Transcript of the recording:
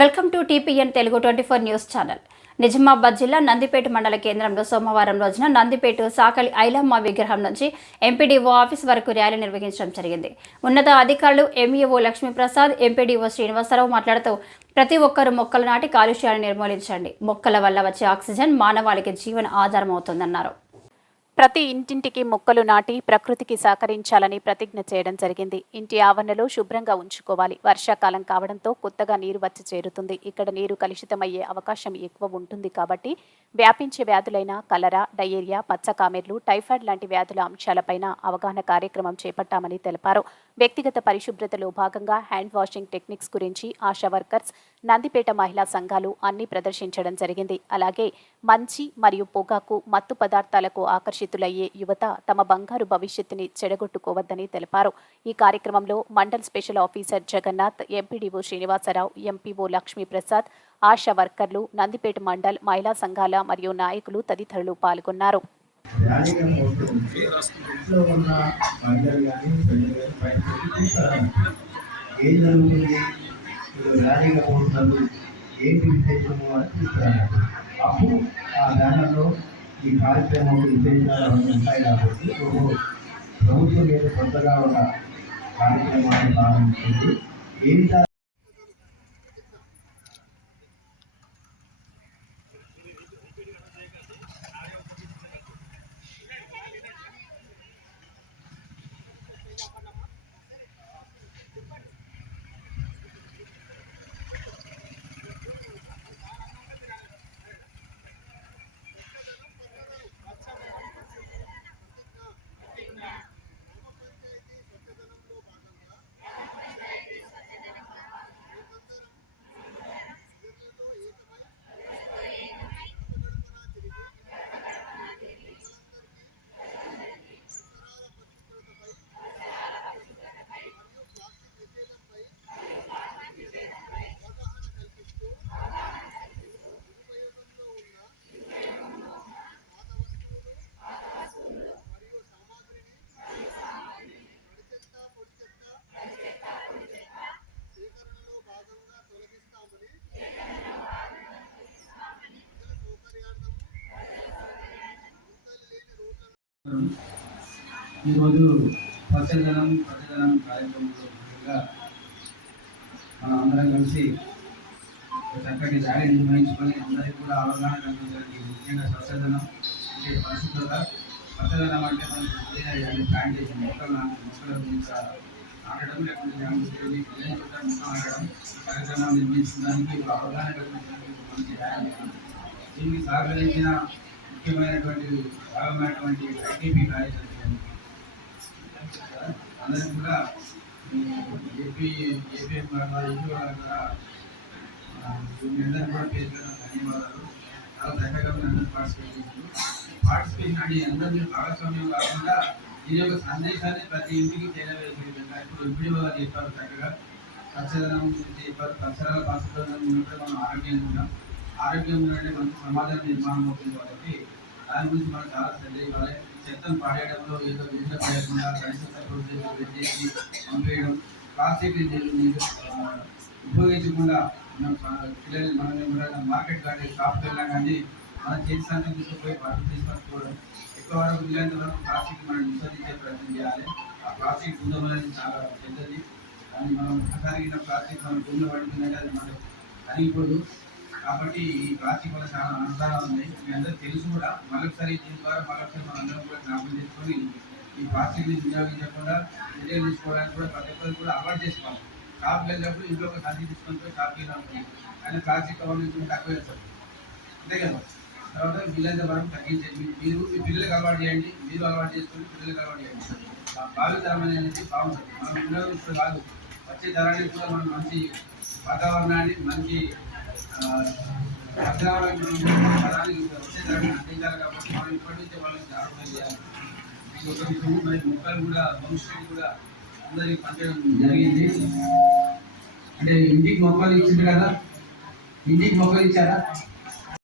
Welcome to TPN Telugu 24 news channel. Nizamabad జిల్లా నందిపేట మండల కేంద్రంలో సోమవారం రోజున నందిపేట సాకలి ఐలమ్మ విగ్రహం నుంచి ఎంపీడీఓ ఆఫీస్ వరకు ర్యాలీ నిర్వహించడం జరిగింది. ఉన్నత అధికారులు ఎంఈఓ లక్ష్మీప్రసాద్, ఎంపీడీఓ శ్రీనివాసరావు మాట్లాడుతూ ప్రతి ఒక్కరూ మొక్కలు నాటి కాలుష్యాన్ని నిర్మూలించండి. మొక్కల వల్ల వచ్చే ఆక్సిజన్ మానవాళికి జీవన ఆధారం అవుతుందన్నారు. ప్రతి ఇంటింటికి మొక్కలు నాటి ప్రకృతికి సహకరించాలని ప్రతిజ్ఞ చేయడం జరిగింది. ఇంటి ఆవరణలో శుభ్రంగా ఉంచుకోవాలి. వర్షాకాలం కావడంతో కొత్తగా నీరు వచ్చి చేరుతుంది. ఇక్కడ నీరు కలుషితమయ్యే అవకాశం ఎక్కువ ఉంటుంది కాబట్టి వ్యాపించే వ్యాధులైన కలరా, డయేరియా, పచ్చకామెర్లు, టైఫాయిడ్ లాంటి వ్యాధుల అంశాలపైన అవగాహన కార్యక్రమం చేపట్టామని తెలిపారు. వ్యక్తిగత పరిశుభ్రతలో భాగంగా హ్యాండ్ వాషింగ్ టెక్నిక్స్ గురించి ఆశా వర్కర్స్, నందిపేట మహిళా సంఘాలు అన్ని ప్రదర్శించడం జరిగింది. అలాగే మంచి మరియు పొగాకు, మత్తు పదార్థాలకు ఆకర్షితులయ్యే యువత తమ బంగారు భవిష్యత్తుని చెడగొట్టుకోవద్దని తెలిపారు. ఈ కార్యక్రమంలో mandal special officer Jagannath, MPDO Srinivasarao, MPO Lakshmiprasad, ASHA వర్కర్లు, నందిపేట మండల్ మహిళా సంఘాల మరియు నాయకులు తదితరులు పాల్గొన్నారు. అప్పుడు ఆ బ్యానర్లో ఈ కార్యక్రమం విశేషాలు ఉంటాయి కాబట్టి ప్రభుత్వం మీద కొత్తగా ఉన్న కార్యక్రమాన్ని ప్రారంభించింది. ఏంటంటే ఈరోజు ప్రజాధనం కార్యక్రమంలో భాగంగా మనం అందరం కలిసి చక్కటి ర్యాలీ నిర్వహించుకొని అందరికీ కూడా అవగాహన కల్పించడానికి, ముఖ్యంగా స్వచ్ఛదనం అంటే పరిశుభ్రత. స్వచ్ఛదనం అంటే మనం ప్లాంటేషన్ మొక్కల గురించి నాటడం, లేకపోతే మొక్క నాటడం కార్యక్రమాన్ని నిర్వహించడానికి అవగాహన కల్పించడానికి మంచి ర్యాలీ. దీనికి సహకరించిన ముఖ్యమైనటువంటి భాగమైనటువంటి ఐటీపీ కార్యక్రమం అందరికీ కూడా ఏపీఎం కూడా మీ అందరికీ కూడా పేరు ధన్యవాదాలు. చాలా చక్కగా అందరూ పార్టిసిపేషన్ అని అందరూ భాగస్వామ్యం కాకుండా దీని యొక్క సందేశాన్ని ప్రతి ఇంటికి చేరవేసే విధంగా ఇప్పుడు ఎంపీడీఓ గారు చెప్పారు. చక్కగా స్వచ్ఛదనం గురించి చెప్పారు. పరిసరాల పరిశుభ్రత ఉన్నప్పుడు మనం ఆరోగ్యంగా ఉంటాం. ఆరోగ్యం ఉంటే మనకు సమాజం నిర్మాణం అవుతుంది కాబట్టి దాని గురించి మనం చాలా శ్రద్ధ ఇవ్వాలి. చెత్తను పాడేయడంలో ఏదో విధంగా పడేయకుండా కనీసం చేసి పంపేయడం, ప్లాస్టిక్ ఉపయోగించకుండా పిల్లలు మనం మార్కెట్ కానీ షాప్కి వెళ్ళినా కానీ మనం చేతి సంఖ్య తీసుకుపోయి వాటిని తీసుకొచ్చుకోవడం, ఎక్కువ వరకు వీలైనంత వరకు ప్లాస్టిక్ మనం నిషేధించే ప్రయత్నం చేయాలి. ఆ ప్లాస్టిక్ బృందం అనేది చాలా పెద్దది. దాన్ని మనం ఒక్కసారి ప్లాస్టిక్ మనం భూమిలో పడుతుందంటే అది మనం కనిగకూడదు. కాబట్టి ఈ ప్లాస్టిక్ వల్ల చాలా అనర్థాలు ఉన్నాయి. మీ అందరికీ తెలుసు కూడా. మరొకసారి దీని ద్వారా మరొకసారి మన అందరం కూడా జ్ఞాపకం చేసుకొని ఈ ప్లాస్టిక్ని వినియోగించకుండా చర్యలు తీసుకోవడానికి కూడా ప్రతి ఒక్కరు కూడా అలవాటు చేసుకోవాలి. షాప్కి వెళ్ళినప్పుడు ఇంట్లో ఒక సంచి తీసుకొని పోయి షాప్కి వెళ్ళాలి. ఆయన ప్లాస్టిక్ కవర్ నుంచి తక్కువ వేస్తారు, అంతే కదా. తర్వాత వీలైనంత వరకు తగ్గించండి. మీరు మీ పిల్లలకు అలవాటు చేయండి, మీరు అలవాటు చేసుకొని పిల్లలకు అలవాటు చేయండి. భావితరం అనేది బాగుంటుంది. మనం వినియోగించడం కాదు, వచ్చే తరానికి కూడా మనం మంచి వాతావరణాన్ని, మంచి తరానికి వచ్చే తరాన్ని అందించాలి. కాబట్టి మనం ఇప్పటి నుంచే వాళ్ళకి ఆరోగ్యం చేయాలి. ఒక విషయం మరి మొక్కలు కూడా భవిష్యత్తు కూడా అందరికీ పంచడం జరిగింది. అంటే ఇంటికి మొక్కలు ఇచ్చింది కదా, ఇంటికి మొక్కలు ఇచ్చారా?